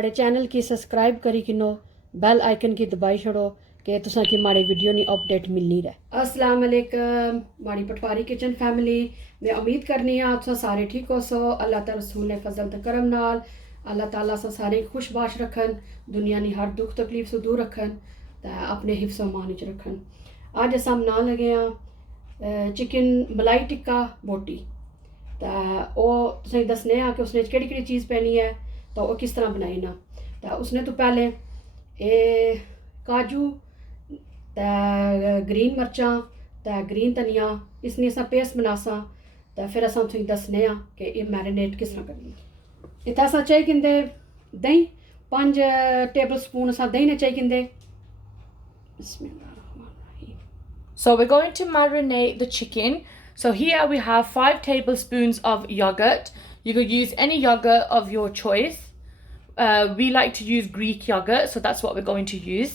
माड़े चैनल की सब्सक्राइब करी किनो बेल आइकन की दबाई छोड़ो कि तुसा की माड़े वीडियो नी अपडेट मिलनी रहे। अस्सलाम वालेकुम माड़ी पटवारी किचन फैमिली, मैं उम्मीद करनी हाँ तुसा सारे ठीक हो सो। अल्लाह ताला रसूल फजल ते करम नाल अल्लाह ताला सा सारे खुशबाश रखन, दुनिया नी हर दुख तकलीफ से दूर रखन ते अपने हिफ्स अमान च रखन। अज अस बनान लगे हाँ चिकन मलाई टिक्का बोटी। तो वह तुसें दसने हाँ कि उसने केड़ी केड़ी चीज़ पैनी है तो वह किस तरह बनाई ना। तो उसने तो पहले काजू ते ग्रीन मर्चां ते ग्रीन धनिया इसने अस पेस्ट बनासा। तो फिर अस तुसें दसने हाँ कि ये मैरिनेट किस तरह करनी। इत्थै अस चाही किंदे दही 5 टेबल स्पून अस दही ने चाही किंदे। So we're going to marinate the chicken. So here we have 5 tablespoons of yogurt. You could use any yogurt of your choice. We like to use Greek yogurt, so that's what we're going to use.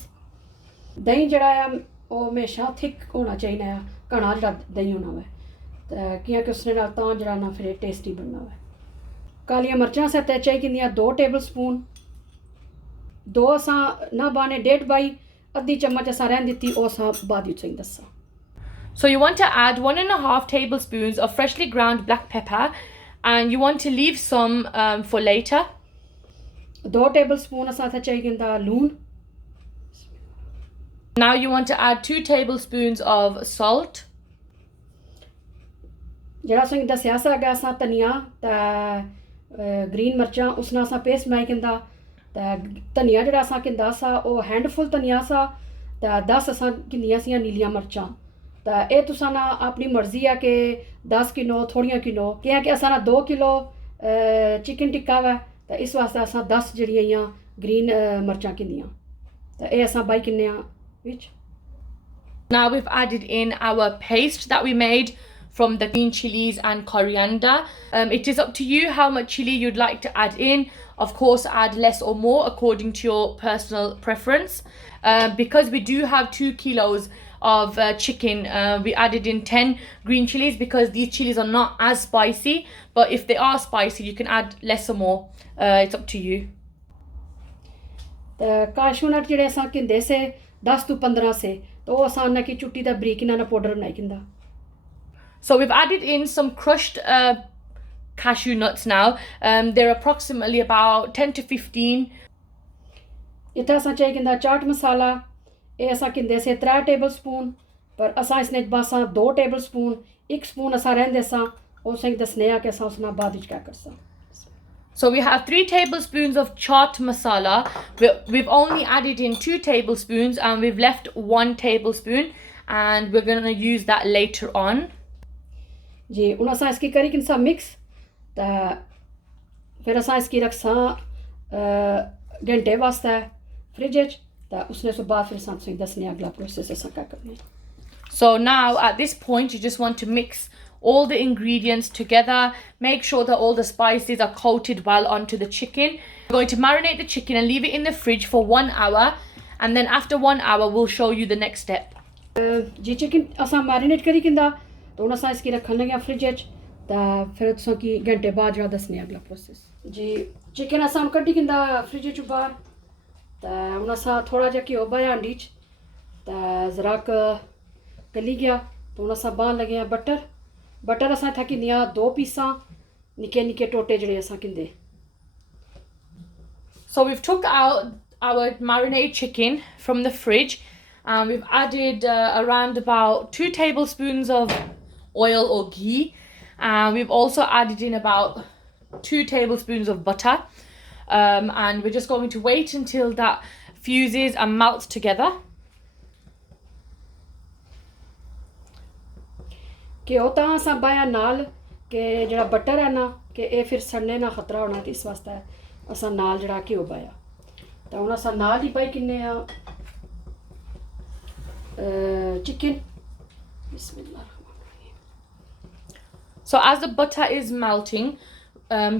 दही जड़ा है वो हमेशा thick होना चाहिए है, घना जड़ा दही होना है तो क्योंकि उसने नाल तां जड़ा ना फिर टेस्टी बनना है। कालियां मर्चां असें ते चाही किंदियां 2 टेबल स्पून, 2 असां ना बाने 1.5 बाई अद्धी चम्मच असां रहन दित्ती ओह असां बाद विच दस्सा। So you want to add 1.5 tablespoons of freshly ground black pepper, and you want to leave some for later. 2 table spoon असां ते चाही किंदा लून। Now you want to add 2 tablespoons of salt. जड़ा असें दस्या सा कि असां धनिया ते ग्रीन मर्चां उसना असां पेस्ट बनाई किंदा ते धनिया जड़ा असां किंदा सा ओह हैंडफुल धनिया सा ते 10 असां किंदियां सियां नीलियां मर्चां। तो ये तुसा ना अपनी मर्जी है कि 10 किलो थोड़ियां किलो क्योंकि असा ना 2 किलो चिकन टिक्का वै तो इस वास्ते असा 10 जड़ियां ग्रीन मर्चां किंदियां तो ये असा बाई किन्ने विच। Now we've added in our paste that we made from the green chilies and coriander. It is up to you how much chili you'd like to add in. Of course, add less or more according to your personal preference. Because we do have 2 kilos of chicken, we added in 10 green chilies because these chilies are not as spicy, but if they are spicy you can add less or more. It's up to you. Cashew नट जेडे असा किंदे से 10 to 15 से तो असा ना की चुट्टी दा बरीक ना पाउडर बनाई किंदा। So we've added in some crushed cashew nuts now. They're approximately about 10 to 15. इत्थे असा चाही किंदा चाट मसाला ये असा किंदे से 3 टेबल स्पून पर असा इसने बासा 2 टेबल स्पून 1 स्पून असा रहंदे सा और सही दसने आ कि असा उसना बाद विच क्या करसा। So we have 3 tablespoons of chaat masala. We've only added in 2 tablespoons and we've left 1 tablespoon and we're going to use that later on. जी उन असा इसकी करी किनसा मिक्स तो फिर असा इसकी रखसा घंटे वास्ते फ्रिज च तो उसने सो बाद फिर असा तुसें दसने अगला प्रोसेस असा क्या करना। So now at this point you just want to mix all the ingredients together. Make sure that all the spices are coated well onto the chicken. We're going to marinate the chicken and leave it in the fridge for 1 hour, and then after 1 hour we'll show you the next step. जी chicken असा marinate करी किंदा तो हुन असा इसकी रखन लगे फ्रिज च तो फिर तुसा की घंटे बाद जड़ा दसने अगला प्रोसेस। जी चिकन असा कड्डी किंदा फ्रिज च बाहर तो हुन असा थोड़ा जिहा घ्यो पाया हांडी च तो जरा गली गया तो हुन असा बाहन लगे बटर। बटर असा इत्थै किंदियां 2 पीसां निक्के निक्के टोटे जड़े असा किंदे। So we've took out our marinated chicken from the fridge and we've added around about 2 tablespoons of oil or ghee, and we've also added in about 2 tablespoons of butter, and we're just going to wait until that fuses and melts together. घ्यो तां असा पाया नाल कि जड़ा butter है ना कि ये फिर सड़ने ना खतरा होना तो इस वास्ते असा नाल जड़ा घ्यो पाया तो हुन असा नाल ही पाई किन्ने chicken. So as the butter is melting,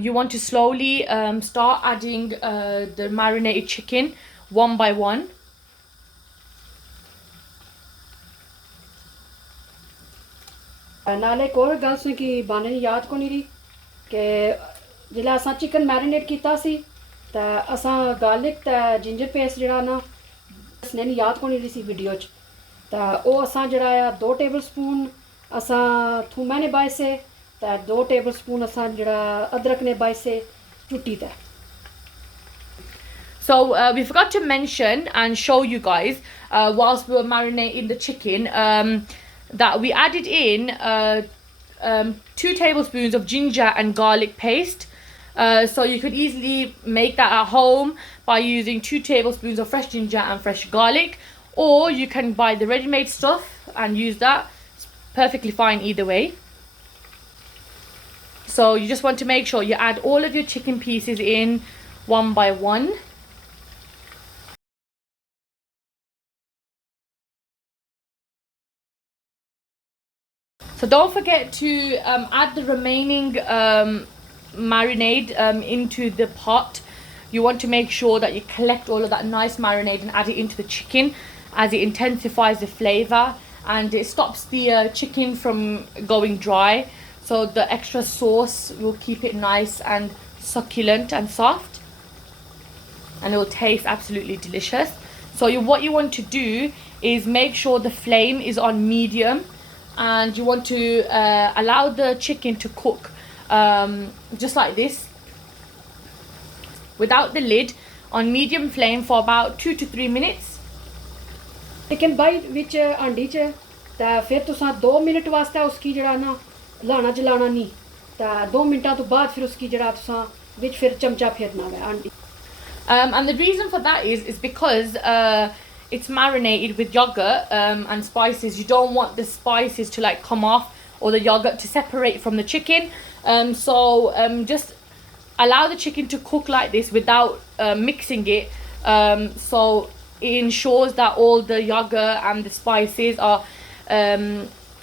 you want to slowly start adding the marinated chicken one by one. नाले एक और गल सी कि बाने याद को नहीं रही कि जिला असा चिकन मैरिनेट किया सी तो असां गार्लिक तो जिंजर पेस्ट जड़ा ना इसने नहीं याद होनी रही वीडियो च तो वो असां जड़ा 2 टेबल स्पून असां थूमा ने बाय से तो 2 टेबल स्पून असां जड़ा अदरक ने बाय से टुटी था. So we forgot to mention and show you guys whilst we were marinating the chicken that we added in 2 tablespoons of ginger and garlic paste. So you could easily make that at home by using 2 tablespoons of fresh ginger and fresh garlic, or you can buy the ready-made stuff and use that. It's perfectly fine either way. So you just want to make sure you add all of your chicken pieces in one by one. So don't forget to add the remaining marinade into the pot. You want to make sure that you collect all of that nice marinade and add it into the chicken, as it intensifies the flavor and it stops the chicken from going dry. So the extra sauce will keep it nice and succulent and soft, and it will taste absolutely delicious. So what you want to do is make sure the flame is on medium, and you want to allow the chicken to cook just like this without the lid on medium flame for about 2 to 3 minutes. Chicken बाई विच आंडी च ते फिर तुसां 2 minute वास्ते उसकी जड़ा ना लाना जलाना नहीं ते 2 मिनटां तो बाद फिर उसकी जड़ा तुसां विच फिर चमचा फेरना है आंडी. And the reason for that is because it's marinated with yogurt and spices. You don't want the spices to like come off or the yogurt to separate from the chicken. So just allow the chicken to cook like this without mixing it. So it ensures that all the yogurt and the spices are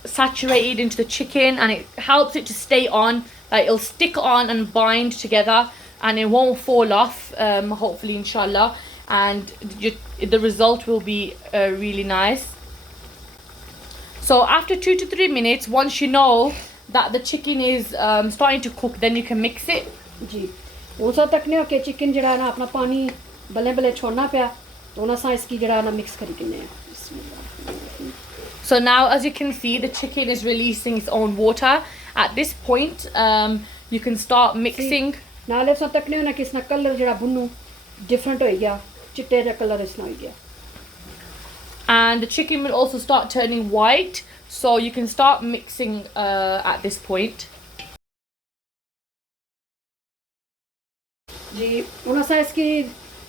saturated into the chicken, and it helps it to stay on. Like it'll stick on and bind together, and it won't fall off, hopefully, inshallah, and the result will be really nice. So after 2 to 3 minutes, once you know that the chicken is starting to cook, then you can mix it. जी उस तक ने के chicken जड़ा ना अपना पानी बल्ले बल्ले छोड़ना पिया तो उन असां इसकी जड़ा ना मिक्स करी किन्ने. So now, as you can see, the chicken is releasing its own water. At this point, you can start mixing. नाले उस तक ने ना किसना कलर जड़ा बुन्नू डिफरेंट हो गया, चिट्टे दा कलर इसना हो गया. And the chicken will also start turning white, so you can start mixing at this point. जी उन असां इसकी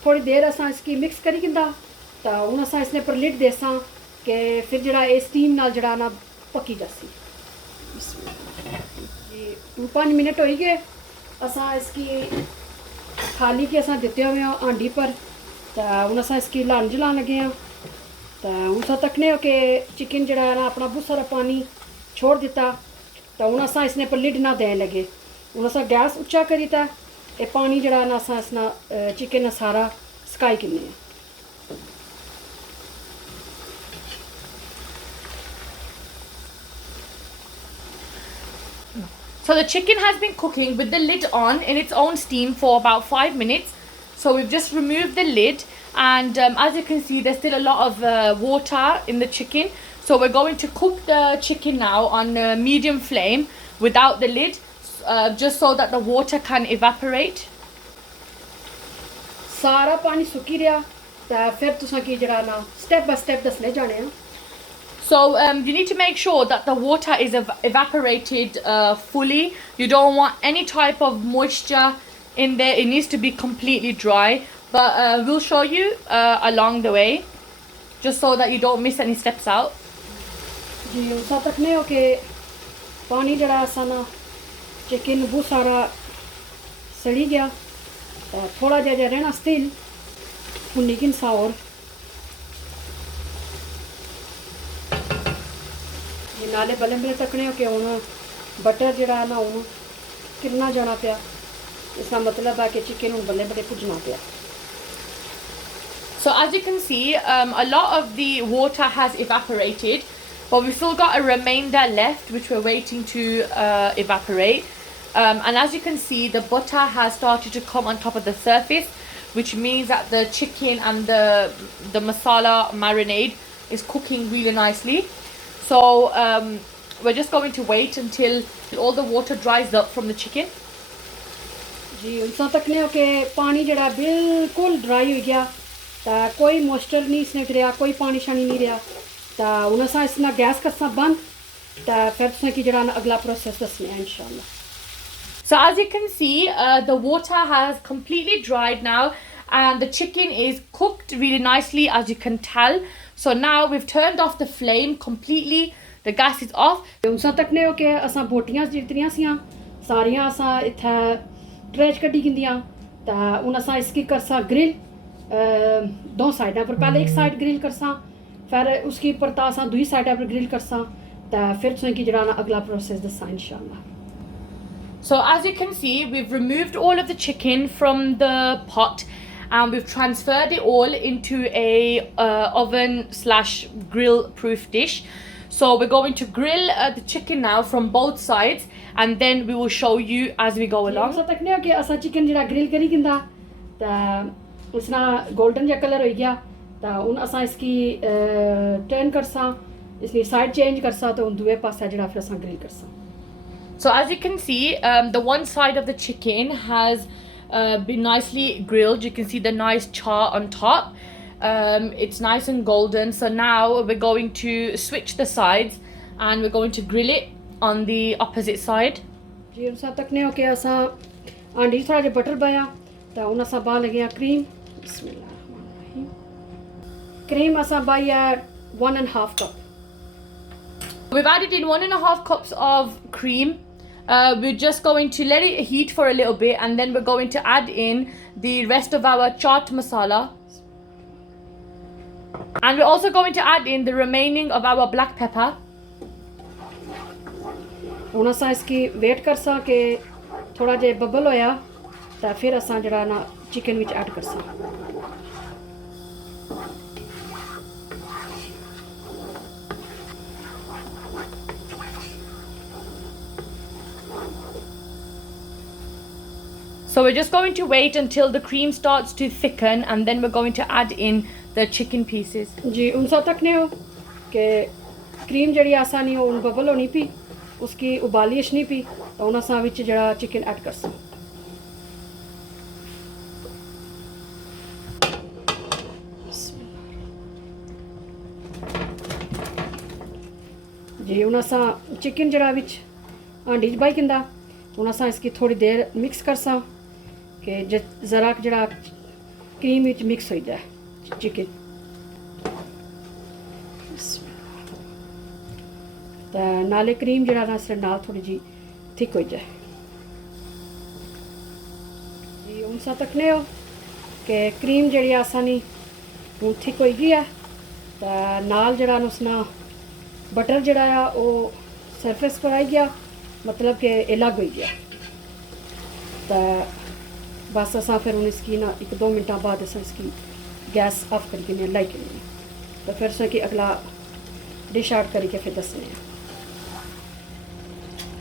थोड़ी देर असां इसकी मिक्स करी किंदा तो उन असां इसने पर लिड देसां के फिर जड़ा ए स्टीम नाल जड़ा ना पकी जासी. जी 5 मिनट हो गए असां इसकी खाली के असां दिते हुए आंडी पर तो उन असां इसकी लान जलान लगे हैं तो उस तक ने के चिकन जड़ा ना अपना बहुत सारा पानी छोड़ दिता तो उन असां इसने पर लिड ना देने लगे. उन असां गैस उच्चा करी था ये पानी जड़ा ना असां इसना चिकन सारा सकाई किन्ने. So the chicken has been cooking with the lid on in its own steam for about 5 minutes. So we've just removed the lid, and as you can see, there's still a lot of water in the chicken. So we're going to cook the chicken now on medium flame without the lid, just so that the water can evaporate. सारा पानी सुकी रहा तो फिर तुसां की जड़ा ना step by step दसने जाने हैं. So you need to make sure that the water is evaporated fully. You don't want any type of moisture in there. It needs to be completely dry. But we'll show you along the way, just so that you don't miss any steps out. जी उस तक ने के पानी जड़ा असां ना chicken बहुत सारा सड़ी गया तो थोड़ा जा रहना स्टिल भुन्नी किन सा और ये नाले बल्ले बल्ले तकने के हूँ बटर जड़ा ना हूँ कितना जाना पिया. इसका मतलब है कि चिकन हूँ बल्ले बल्ले भुजना पिया. So as you can see, a lot of the water has evaporated, but we've still got a remainder left which we're waiting to evaporate. And as you can see, the butter has started to come on top of the surface, which means that the chicken and the masala marinade is cooking really nicely. So we're just going to wait until all the water dries up from the chicken. जी उनसा तकने हो कि पानी जड़ा बिल्कुल dry हो गया तो कोई मॉइस्चर नहीं इसने रहा, कोई पानी शानी नहीं रहा तो उन असा इसना गैस करसा बंद तो फिर तुसें की जड़ा अगला प्रोसेस दसने हैं इंशाल्लाह. So as you can see, the water has completely dried now and the chicken is cooked really nicely, as you can tell. So now we've turned off the flame completely, the gas is off. उनसा तकने हो कि असा बोटियां जितनियां सियां सारियां असा इत्थे ट्रेच कड्डी गिंदियां तो उन असा इसकी करसा ग्रिल दो साइडां पर, पहले एक साइड ग्रिल करसा फिर उसकी ऊपर ता असा दूसरी साइड पर ग्रिल करसा तो फिर तुसें की जड़ा अगला प्रोसेस दसा इंशाल्लाह. So as you can see, we've removed all of the chicken from the pot and we've transferred it all into a oven/grill proof dish. So we're going to grill the chicken now from both sides and then we will show you as we go along. So तकने हो कि असा chicken जड़ा grill करी गिंदा तो उसना golden जा colour हो गया तो उन असा इसकी टर्न करसा, इसकी साइड चेंज करसा तो उन दूसरे पासे जड़ा फिर असा ग्रिल करसा. So as you can see, the one side of the chicken has been nicely grilled. You can see the nice char on top. It's nice and golden. So now we're going to switch the sides and we're going to grill it on the opposite side. जी उन साथ तकने हो कि असा आंडी थोड़ा जा butter पाया तो उन असा बा लगे क्रीम. बिस्मिल्लाहिर्रहमानिर्रहीम. क्रीम असा by 1.5 cup. We've added in 1.5 cups of cream. We're just going to let it heat for a little bit and then we're going to add in the rest of our chaat masala. And we're also going to add in the remaining of our black pepper. हुन असा इसकी wait करसा कि थोड़ा जे bubble होया तो फिर असा जड़ा ना चिकन विच ऐड करसा. So we're just going to wait until the cream starts to thicken and then we're going to add in the chicken pieces. जी उन साथ तकने हो कि क्रीम जड़ी आसानी हो उन बबल होनी पी उसकी उबाली अशनी पी तो उन असा विच जड़ा चिकन ऐड करसा. जी उन असा चिकन जड़ा विच आंडी च बाई किंदा उन असा इसकी थोड़ी देर मिक्स करसा कि ज़रा जड़ा क्रीम विच मिक्स हो जाए चिकन. तो नाले क्रीम जड़ा ना सिर नाल थोड़ी जी थिक हो जाए. जी उन सा तकने हो कि क्रीम जड़ी आसानी हूँ थिक हो गई है तो नाल जड़ा उसना बटर जड़ा है वो सरफेस पर आई गया, मतलब कि अलग हो गया. तो बस असा फिर हूँ इसकी ना 1-2 मिनटा बाद असा इसकी गैस ऑफ करके लाई के तो फिर उस कि अगला डिश आउट करके फिर दसने हैं.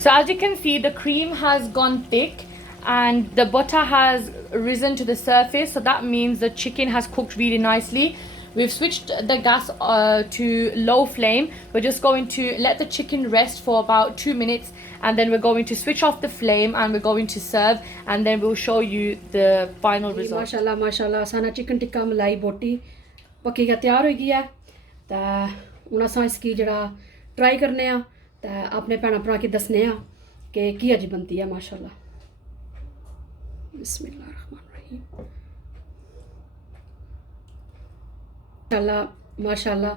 So as you can see, the cream has gone thick and the butter has risen to the surface. So that means the chicken has cooked really nicely. We've switched the gas to low flame. We're just going to let the chicken rest for about 2 minutes and then we're going to switch off the flame and we're going to serve and then we'll show you the final result. माशाल्लाह माशाल्लाह साना chicken tikka मलाई बोटी पक्की का तैयार हो गया तो हूँ असा इसकी जड़ा ट्राई करने तो अपने भैन भरा की दसने कि अज बनती है. माशाल्लाह. बिस्मिल्लाहिर्रहमानिर्रहीम. माशाल्लाह माशाल्लाह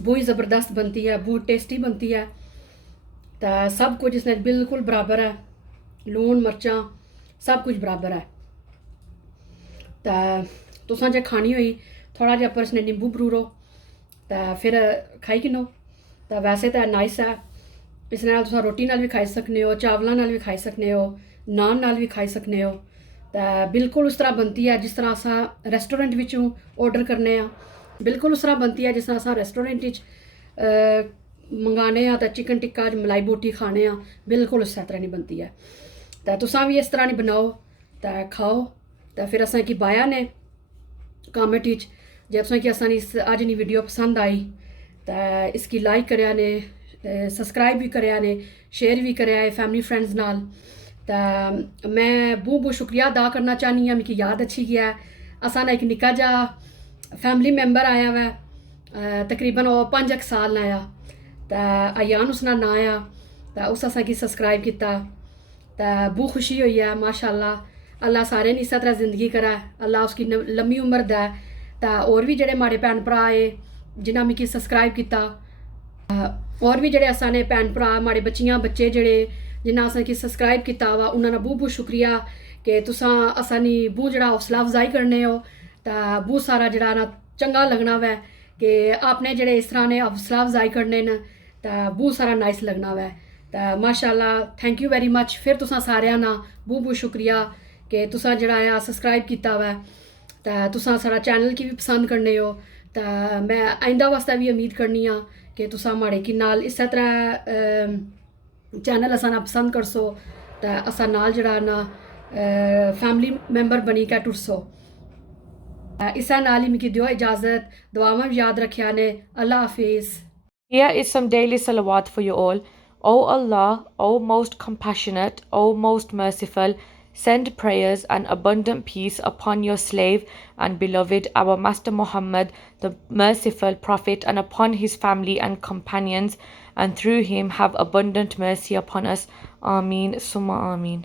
बहुत ज़बरदस्त बनती है, बहुत टेस्टी बनती है. तो सब कुछ इसमें बिल्कुल बराबर है, लून मर्चां सब कुछ बराबर है. तो तुसां जे खानी होई थोड़ा जिहा पर इसने नींबू बरूरो तो फिर खाई किनो. तो वैसे तो नाइस है, इस नाल तुसां रोटी नाल भी खाई सकने हो, चावलों नाल भी खाई सकने हो, नान नाल भी खाई सकने हो. तो बिल्कुल उस तरह बनती है जिस तरह असा रेस्टोरेंट विचों ऑर्डर करने बिल्कुल उस तरह बनती है जिस तरह असा रेस्टोरेंट मंगाने तो चिकन टिक्का मलाई बोटी खाने बिल्कुल उस तरह नहीं बनती है. तो तुसां भी इस तरह नहीं बनाओ तो खाओ तो फिर असें कि बाया ने कमेंट विच जे तुसें कि असां अज दी वीडियो पसंद आई तो इसकी लाइक करेआ ने, सब्सक्राइब भी करेआ ने, शेयर भी करेआ है फैमिली फ्रेंड्स नाल। तो मैं बहुत शुक्रिया अदा करना चाहनी हाँ, मिगी याद अच्छी गया है। असा ना एक निक्का जा फैमिली मैंबर आया वै, तकरीबन वो 5 साल आया, तो अयान उसका नाम आया, तो उस असा की सब्सक्राइब किया, तो बहुत खुशी हुई है माशाअल्लाह। अल्लाह सारे इस तरह जिंदगी करै, अल्लाह उसकी लम्मी उम्र दै। तो होर भी जेह्ड़े माड़े भैन भ्रा है जिन्हें मिगी सब्सक्राइब किया, और भी जेह्ड़े असां ने भैन भ्रा माड़े बच्चियां बच्चे जेह्ड़े जिन्हें असें कि सब्सक्राइब किया वा, उन्होंने बहुत बहुत शुक्रिया कि तुसां असानी बहुत जेह्ड़ा हौसला अफजाई करने हो। तो बहुत सारा जेह्ड़ा ना चंगा लगना वै कि आपने जेह्ड़े इस तरह ने हौसला अफजाई करने न, तो बहुत सारा नाइस लगना वै। तो माशाअल्लाह थैंक यू वेरी मच। फिर तुसां सारेआं ना बहुत बहुत शुक्रिया कि तुसां जेह्ड़ा है सब्सक्राइब किया वै, तो तुसां साढ़ा चैनल की भी पसंद करने हो। तो मैं आइंदा वास्ते भी उम्मीद करनी हाँ कि तुसां माड़े कि नाल इस तरह चैनल असां ना पसंद करसो, तो असां नाल जेह्ड़ा ना फैमिली मैंबर बनी के टुरसो। इस नाल ही मिगी दियो इजाज़त, दुआवां भी याद रखेआ ने। अल्लाह हाफिज़। Here is some daily salawat for you all. O Allah, O most compassionate, O most merciful, send prayers and abundant peace upon your slave and beloved, our Master Muhammad, the merciful Prophet, and upon his family and companions, and through him have abundant mercy upon us. Ameen, summa ameen.